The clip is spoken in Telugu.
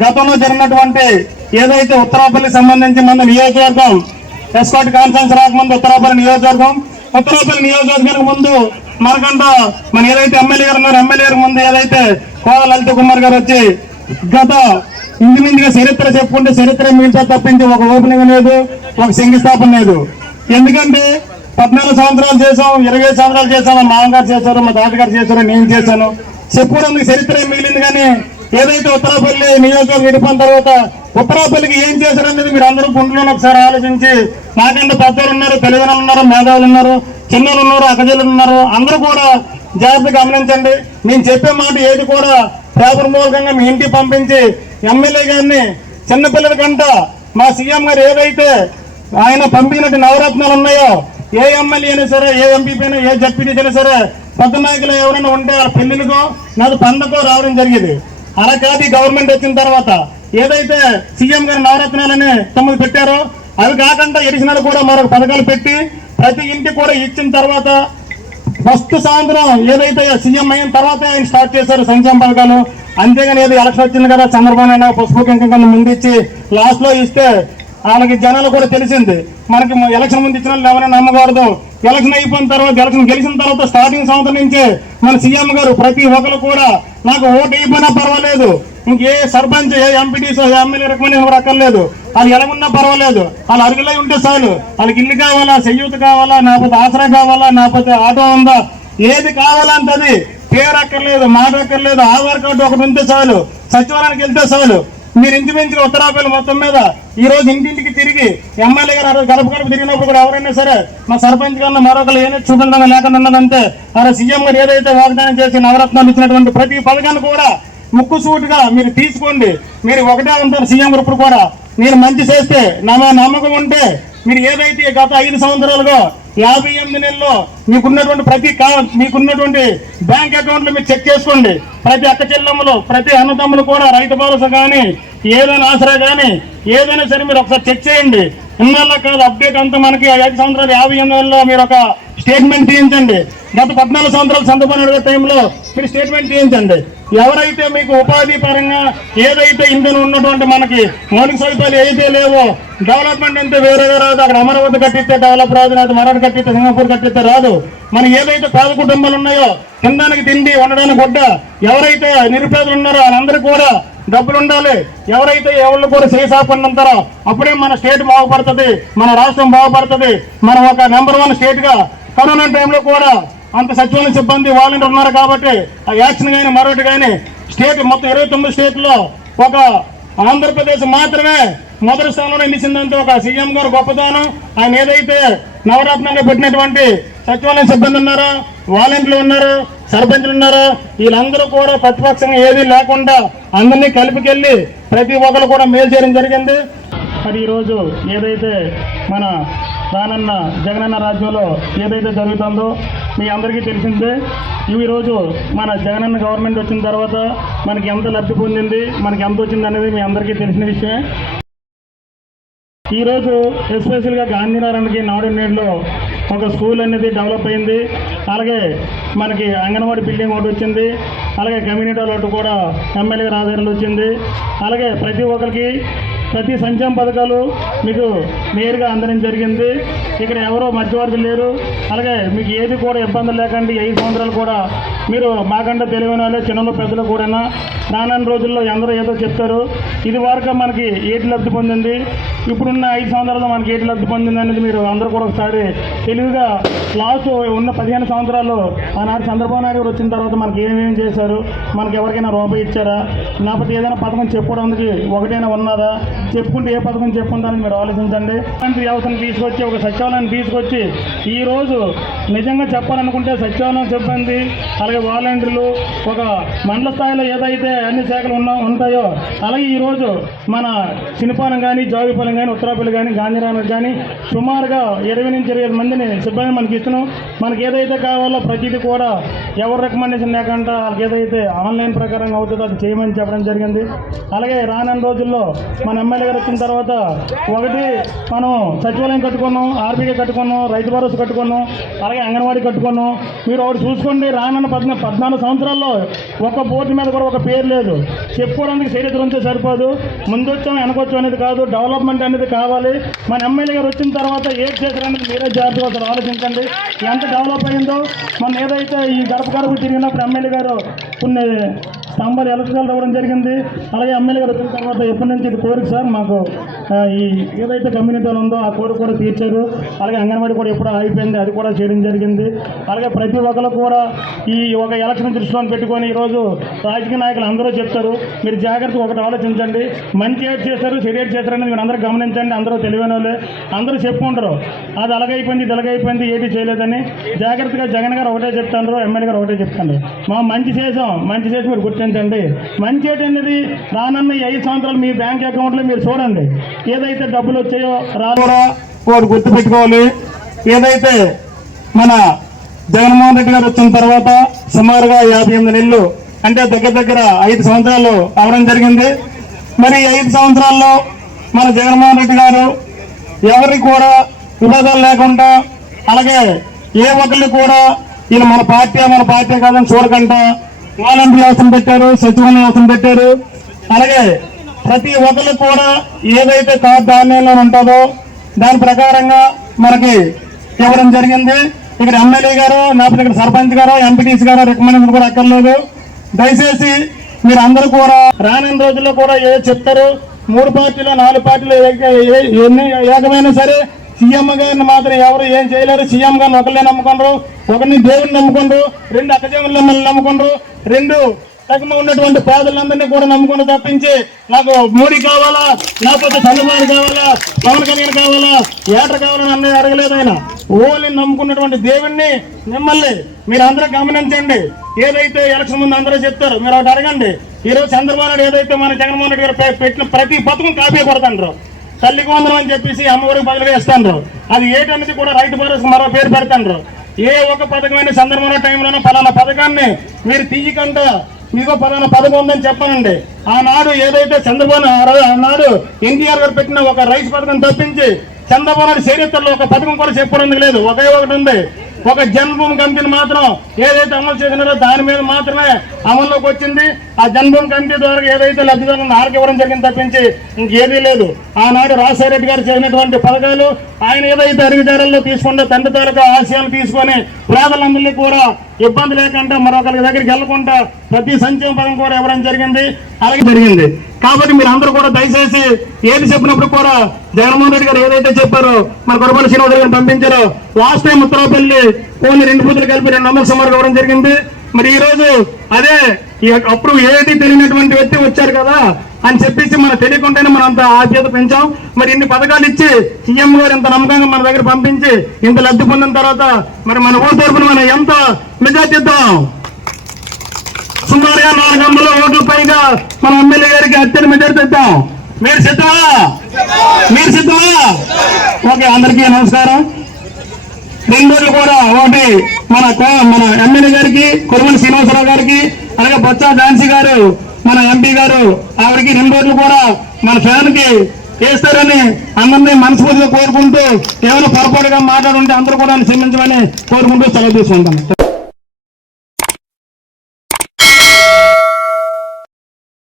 గతంలో జరిగినటువంటి ఏదైతే ఉత్తరాపల్లి సంబంధించి మన నియోజకవర్గం ఎస్కాట్ కాన్ఫరెన్స్ రాకముందు ఉత్తరాపల్లి నియోజకవర్గం ఉత్తరాపల్లి నియోజకవర్గానికి ముందు మనకంట మన ఏదైతే ఎమ్మెల్యే గారు ఉన్నారో ఎమ్మెల్యే గారి ముందు ఏదైతే కోడ లలిత కుమార్ గారు వచ్చి గత ఇంచుమించుగా చరిత్ర చెప్పుకుంటే చరిత్ర మిగతా తప్పించి ఒక ఓపెనింగ్ లేదు ఒక శంకుస్థాపన లేదు. ఎందుకంటే పద్నాలుగు సంవత్సరాలు చేసాం ఇరవై సంవత్సరాలు చేసాం మా మామగారు చేశారు మా తాతగారు చేశారు నేను చేశాను. చెప్పుకోవడానికి చరిత్ర మిగిలింది కానీ ఏదైతే ఉత్తరాపల్లి నియోజకవర్గం విడిపోయిన తర్వాత ఉత్తరాపల్లికి ఏం చేశారనేది మీరు అందరూ గుండెలో ఒకసారి ఆలోచించి నాకంటే పెద్దలు ఉన్నారు తెలివైన ఉన్నారు మేధావులు ఉన్నారు చిన్నలు ఉన్నారు అక్కజలు ఉన్నారు అందరూ కూడా జాగ్రత్తగా గమనించండి. నేను చెప్పే మాట ఏది కూడా పేపర్ మూలకంగా మీ ఇంటికి పంపించి ఎమ్మెల్యే గారిని చిన్నపిల్లల కంట మా సీఎం గారు ఏదైతే ఆయన పంపినట్టు నవరత్నాలు ఉన్నాయో ఏ ఎమ్మెల్యే అయినా సరే ఏ ఎంపీ అయినా ఏ జడ్పీటీ అయినా సరే పెద్ద నాయకులు ఎవరైనా ఉంటే ఆ పెళ్ళికో నాకు పండగో రావడం జరిగేది. అలా కాదు గవర్నమెంట్ వచ్చిన తర్వాత ఏదైతే సీఎం గారు నవరత్నాలని తొమ్మిది పెట్టారో అవి కాకుండా ఎడిషనల్ కూడా మరొక పథకాలు పెట్టి ప్రతి ఇంటికి కూడా ఇచ్చిన తర్వాత ఫస్ట్ సాయంత్రం ఏదైతే సీఎం అయిన తర్వాత ఆయన స్టార్ట్ చేశారు సంక్షేమ పథకాలు అంతేగాని ఏదో ఎలక్షన్ వచ్చింది కదా చంద్రబాబు నాయుడు పసుపు కుంకుమ ముందు ఇచ్చి లాస్ట్లో ఇస్తే వాళ్ళకి జనాలు కూడా తెలిసింది. మనకి ఎలక్షన్ ముందు ఇచ్చిన వాళ్ళు ఎవరైనా నమ్మకూడదు. ఎలక్షన్ అయిపోయిన తర్వాత ఎలక్షన్ గెలిచిన తర్వాత స్టార్టింగ్ సంవత్సరం నుంచే మన సీఎం గారు ప్రతి ఒక్కరు కూడా నాకు ఓటు అయిపోయినా పర్వాలేదు. ఇంకే సర్పంచ్ ఏ ఎంపీటీసో ఏ ఎమ్మెల్యే రికమెండేషన్ కూడా అక్కర్లేదు. వాళ్ళు ఎలా ఉన్నా పర్వాలేదు. వాళ్ళు అరుగులై ఉంటే చాలు. వాళ్ళకి ఇల్లు కావాలా సెయ్యూత్ కావాలా నాకపోతే ఆసరా కావాలా నాకపోతే ఆటో ఉందా? ఏది కావాలంటది పేరు అక్కర్లేదు మాట అక్కర్లేదు ఆధార్ కార్డు ఒకటి ఉంటే చాలు. సచివాలయానికి వెళ్తే చాలు. మీరు ఇంచుమించు ఉత్తరాపల్లి మొత్తం మీద ఈ రోజు ఇంటింటికి తిరిగి ఎమ్మెల్యే గారు ఆ రోజు గడప గడప తిరిగినప్పుడు కూడా ఎవరైనా సరే మా సర్పంచ్ కన్నా మరొకరు ఏదైతే చూపించడం లేకుండా ఉన్నదంటే అలా సీఎం గారు ఏదైతే వాగ్దానం చేసి నవరత్నాలు ఇచ్చినటువంటి ప్రతి పథకాన్ని కూడా ముక్కు సూటుగా మీరు తీసుకోండి. మీరు ఒకటే ఉంటారు సీఎం గారు ఇప్పుడు కూడా మీరు మంచి చేస్తే నా నమ్మకం ఉంటే మీరు ఏదైతే గత ఐదు సంవత్సరాలుగా యాభై ఎనిమిది నెలల్లో మీకున్నటువంటి ప్రతి కా మీకున్నటువంటి బ్యాంక్ అకౌంట్లు మీరు చెక్ చేసుకోండి. ప్రతి అక్క చెల్లెమ్మలు ప్రతి అన్నదమ్ములు కూడా రైతు భరోసా కానీ ఏదైనా ఆసరా కానీ ఏదైనా సరే మీరు ఒకసారి చెక్ చేయండి. ఇన్నాళ్ళ కాదు అప్డేట్ అంతా మనకి ఐదు సంవత్సరాలు యాభై ఎనిమిది నెలల్లో మీరు ఒక స్టేట్మెంట్ తీయించండి గత పద్నాలుగు సంవత్సరాలు చంద్రబాబు టైంలో మీరు స్టేట్మెంట్ తీయించండి ఎవరైతే మీకు ఉపాధి పరంగా ఏదైతే ఇందులో ఉన్నటువంటి మనకి మౌలిక సదుపాయాలు ఏదైతే లేవో డెవలప్మెంట్ అంతా వేరే రాదు. అక్కడ అమరావతి కట్టిస్తే డెవలప్ రాదు లేదా మరాఠ కట్టిస్తే సింగపూర్ కట్టిస్తే రాదు. మన ఏదైతే పేద కుటుంబాలు ఉన్నాయో తినడానికి తిండి ఉండడానికి గుడ్డ ఎవరైతే నిరుపేదలు ఉన్నారో వాళ్ళందరూ కూడా డబ్బులు ఉండాలి. ఎవరైతే ఎవరు కూడా చేసాపండి ఉంటారో అప్పుడే మన స్టేట్ బాగుపడుతుంది మన రాష్ట్రం బాగుపడుతుంది. మనం ఒక నెంబర్ వన్ స్టేట్గా కరోనా టైంలో కూడా అంత సచివాలయం సిబ్బంది వాలంటీర్ ఉన్నారు కాబట్టి ఆ యాక్షన్ కానీ మరొకటి కానీ స్టేట్ మొత్తం ఇరవై తొమ్మిది స్టేట్లో ఒక ఆంధ్రప్రదేశ్ మాత్రమే మొదటి స్థానంలో నిలిచిందంటే ఒక సీఎం గారు గొప్పతనం. ఆయన ఏదైతే నవరత్నంగా పెట్టినటువంటి సచివాలయం సిబ్బంది ఉన్నారో వాలంటీర్లు ఉన్నారు సర్పంచులు ఉన్నారు వీళ్ళందరూ కూడా ప్రతిపక్షంగా ఏది లేకుండా అందరినీ కలిపికెళ్ళి ప్రతి ఒక్కరు కూడా మేలు చేయడం జరిగింది. మరి ఈరోజు ఏదైతే మన రానన్న జగనన్న రాజ్యంలో ఏదైతే జరుగుతుందో మీ అందరికీ తెలిసిందే. ఈ రోజు మన జగనన్న గవర్నమెంట్ వచ్చిన తర్వాత మనకి ఎంత లబ్ధి పొందింది మనకి ఎంత వచ్చింది అనేది మీ అందరికీ తెలిసిన విషయమే. ఈరోజు ఎస్పెషల్గా గాంధీనగరానికి నాడునేడులో ఒక స్కూల్ అనేది డెవలప్ అయింది. అలాగే మనకి అంగన్వాడీ బిల్డింగ్ ఒకటి వచ్చింది. అలాగే కమ్యూనిటీ హాల్ ఒకటి కూడా ఎమ్మెల్యే ఆధారాలు వచ్చింది. అలాగే ప్రతి ఒక్కరికి ప్రతి సంక్షేమ పథకాలు మీకు నేరుగా అందడం జరిగింది. ఇక్కడ ఎవరో మధ్యవర్తులు లేరు. అలాగే మీకు ఏది కూడా ఇబ్బంది లేకుండా. ఐదు సంవత్సరాలు కూడా మీరు మాకంటే తెలివైన వాళ్ళు చిన్నలు పెద్దలు కూడా రానున్న రోజుల్లో ఎందరో ఏదో చెప్తారు. ఇది వరకు మనకి ఏటి లబ్ధి పొందింది? ఇప్పుడున్న ఐదు సంవత్సరాల్లో మనకి ఏటి లబ్ధి పొందింది అనేది మీరు అందరూ కూడా ఒకసారి తెలివిగా లాస్ట్ ఉన్న పదిహేను సంవత్సరాలు ఆనాడు చంద్రబాబు నాయుడు గారు వచ్చిన తర్వాత మనకి ఏమేమి చేశారు? మనకి ఎవరికైనా రూపాయి ఇచ్చారా? లేకపోతే ఏదైనా పథకం చెప్పుకోవడానికి ఒకటైనా ఉన్నదా చెప్పుకుంటే ఏ పథకం చెప్పుకుంటారని మీరు ఆలోచించండి. వ్యవస్థను తీసుకొచ్చి ఒక సచివాలయాన్ని తీసుకొచ్చి ఈరోజు నిజంగా చెప్పాలనుకుంటే సచివాలయం సిబ్బంది అలాగే వాలంటీర్లు ఒక మండల స్థాయిలో ఏదైతే అన్ని శాఖలు ఉన్నా ఉంటాయో అలాగే ఈరోజు మన చినిపాలెం కానీ జోగిపాలెం కానీ ఉత్తరాపల్లి కానీ గాంధీనగర్ కానీ సుమారుగా ఇరవై నుంచి ఇరవై ఐదు మందిని సిబ్బంది మనకి ఇస్తున్నాం. మనకి ఏదైతే కావాలో ప్రతిదీ కూడా ఎవరు రికమెండేషన్ లేకుండా వాళ్ళకి ఏదైతే ఆన్లైన్ ప్రకారం అవుతుందో అది చేయమని చెప్పడం జరిగింది. అలాగే రానున్న రోజుల్లో మన ఎమ్మెల్యే ఎమ్మెల్యే గారు వచ్చిన తర్వాత ఒకటి మనం సచివాలయం కట్టుకున్నాం ఆర్బీకే కట్టుకున్నాం రైతు భరోసా కట్టుకున్నాం అలాగే అంగన్వాడీ కట్టుకున్నాం. మీరు ఒకటి చూసుకోండి రానున్న పద్నా పద్నాలుగు సంవత్సరాల్లో ఒక బోర్డు మీద కూడా ఒక పేరు లేదు. చెప్పుకోవడానికి చరిత్ర ఉంటే సరిపోదు. ముందొచ్చాం వెనకొచ్చాం అనేది కాదు. డెవలప్మెంట్ అనేది కావాలి. మన ఎమ్మెల్యే గారు వచ్చిన తర్వాత ఏం చేశారనేది మీరే జాగ్రత్తగా ఒకసారి ఆలోచించండి. ఎంత డెవలప్ అయిందో. మన ఏదైతే ఈ గడప గడప తిరిగినప్పుడు ఎమ్మెల్యే గారు కొన్ని స్తంభాలు ఎలక్ట్రికల్ రావడం జరిగింది. అలాగే ఎమ్మెల్యే గారు వచ్చిన తర్వాత ఎప్పటి నుంచి ఇది కోరిక సార్? మాకు ఈ ఏదైతే కమ్యూనిటీలో ఉందో ఆ కోరిక కూడా తీర్చారు. అలాగే అంగన్వాడీ కూడా ఎప్పుడు అయిపోయింది అది కూడా చేయడం జరిగింది. అలాగే ప్రతి ఒక్కరు కూడా ఈ ఒక ఎలక్షన్ దృష్టిలో పెట్టుకొని ఈరోజు రాజకీయ నాయకులు అందరూ చెప్తారు. మీరు జాగ్రత్తగా ఒకటి ఆలోచించండి. మంచి ఏడ్ చేశారు చెడు ఏడ్ చేశారు అనేది మీరు అందరూ గమనించండి. అందరూ తెలివైన వాళ్ళే అందరూ చెప్పుకుంటారు. అది అలాగైపోయింది ఇది అలాగైపోయింది ఏది చేయలేదని. జాగ్రత్తగా జగన్ గారు ఒకటే చెప్తాను ఎమ్మెల్యే గారు ఒకటే చెప్తాను మా మంచి చేసాం మంచి చేసి మీరు గుర్తించండి మంచి ఏంటనేది రానున్న ఐదు సంవత్సరాలు మీ బ్యాంక్ అకౌంట్లో మీరు చూడండి. ఏదైతే డబ్బులు వచ్చాయో రాలేరా వాడు గుర్తుపెట్టుకోవాలి. ఏదైతే మన జగన్మోహన్ రెడ్డి గారు వచ్చిన తర్వాత సుమారుగా యాభై ఎనిమిది నెలలు అంటే దగ్గర దగ్గర ఐదు సంవత్సరాలు అవడం జరిగింది. మరి ఐదు సంవత్సరాల్లో మన జగన్మోహన్ రెడ్డి గారు ఎవరికి కూడా విభేదాలు లేకుండా అలాగే ఏ ఒక్కరిని కూడా ఈయన మన పార్టీ మన పార్టీ కాదని చూడకుండా వాలంటీర్ అవసరం పెట్టారు సచివాలయం అవసరం పెట్టారు అలాగే ప్రతి ఒక్కరు కూడా ఏదైతే కార్డు ఆన్లైన్లో ఉంటుందో దాని ప్రకారంగా మనకి ఇవ్వడం జరిగింది ఇక్కడ ఎమ్మెల్యే గారు లేకపోతే ఇక్కడ సర్పంచ్ గారు ఎంపీటీసీ గారు రికమెండేషన్ కూడా అక్కర్లేదు దయచేసి మీరు అందరూ కూడా రానున్న రోజుల్లో కూడా ఏ చెప్తారు మూడు పార్టీలు నాలుగు పార్టీలు ఎన్ని ఏకమైనా సరే సీఎం గారిని మాత్రం ఎవరు ఏం చేయలేరు. సీఎం గారిని ఒకరిని నమ్ముకుండ్రు ఒకరిని దేవుడిని నమ్ముకుంటారు రెండు అక్కజీవులు నమ్ముకుంటారు రెండు తగ్గ ఉన్నటువంటి పేదలందరినీ కూడా నమ్ముకుని తప్పించి నాకు మోడీ కావాలా లేకపోతే చంద్రబాబు కావాలా పవన్ కళ్యాణ్ కావాలా ఏటర్ కావాలని అన్నది అడగలేదు ఆయన. ఓన్లీ నమ్ముకున్నటువంటి దేవుణ్ణి మిమ్మల్ని మీరు అందరూ గమనించండి. ఏదైతే ఎలక్షన్ ముందు అందరూ చెప్తారు మీరు ఒకటి అడగండి. ఈరోజు చంద్రబాబు నాయుడు ఏదైతే మన జగన్మోహన్ రెడ్డి గారు పెట్టిన ప్రతి పథకం కాపీ కొడతాండ్రు. తల్లికి వందనం అని చెప్పేసి అమ్మఒడికి బదులుగా ఇస్తాను అది ఏంటనేది కూడా రైతు భరోసా మరో పేరు పెడతాను ఏ ఒక పథకమైన సందర్భంలో టైంలోనూ పలానా పథకాన్ని మీరు తీయకుండా మీకు పలానా పథకం ఉందని చెప్పనండి. ఆనాడు ఏదైతే చంద్రబాబు నాయుడు ఆనాడు ఎన్టీఆర్ గారు పెట్టిన ఒక రైతు పథకం తప్పించి చంద్రబాబు నాయుడు చరిత్రలో ఒక పథకం కూడా చెప్పడం లేదు. ఒకే ఒకటి ఉంది. ఒక జన్మభూమి కమిటీని మాత్రం ఏదైతే అమలు చేసినారో దాని మీద మాత్రమే అమల్లోకి వచ్చింది. ఆ జన్మభూమి కమిటీ ద్వారా ఏదైతే లబ్ధిదారులను ఆర్కి ఇవ్వడం జరిగింది తప్పించి ఇంకేదీ లేదు. ఆనాడు రాజశేఖర రెడ్డి గారు చేసినటువంటి పథకాలు ఆయన ఏదైతే అరుగుదారుల్లో తీసుకుంటే తండ్రి తాలూకా ఆశయాలు తీసుకొని పేదలందరినీ కూడా ఇబ్బంది లేకుండా మరొకరి దగ్గరికి వెళ్ళకుండా ప్రతి సంక్షేమ పథకం కూడా ఇవ్వడం జరిగింది. అలాగే జరిగింది. కాబట్టి మీరు అందరూ కూడా దయచేసి ఏది చెప్పినప్పుడు కూడా జగన్మోహన్ రెడ్డి గారు ఏదైతే చెప్పారో మన కొరపల్లి శ్రీనివాస గారు పంపించారో లాస్ట్ టైం ఉత్తరాపల్లి కొన్ని రెండు బూతులు కలిపి రెండు వందల సుమారు ఇవ్వడం జరిగింది. మరి ఈ రోజు అదే ఈ అప్పుడు ఏది తెలియనటువంటి వ్యక్తి వచ్చారు కదా అని చెప్పేసి మనకు తెలియకుండానే మనం అంత ఆద్యత పెంచాం. మరి ఇన్ని పథకాలు ఇచ్చి సీఎం గారు ఇంత నమ్మకంగా మన దగ్గర పంపించి ఇంత లబ్ధి పొందిన తర్వాత మరి మన ఊరు తరపున మనం ఎంత మెజార్టీ ఇద్దాం? సుమారుగా నాలుగు వందల ఓట్ల పైగా మన ఎమ్మెల్యే గారికి అత్యంత మెజార్టీ ఇద్దాం. మీరు సిద్ధమా? మీరు సిద్ధమా? ఓకే అందరికీ నమస్కారం. రెండోది కూడా ఒకటి మన మన ఎమ్మెల్యే గారికి కురుమల శ్రీనివాసరావు గారికి అలాగే బొత్స ఝాన్సీ గారు మన ఎంపీ గారు ఆవిడకి రెండు రోజులు కూడా మన ఫ్యాన్కి వేస్తారని అందరినీ మనస్ఫూర్తిగా కోరుకుంటూ ఏమైనా పొరపాటుగా మాట్లాడుంటే అందరూ కూడా క్షమించమని కోరుకుంటూ సెలవు తీసుకుంటాను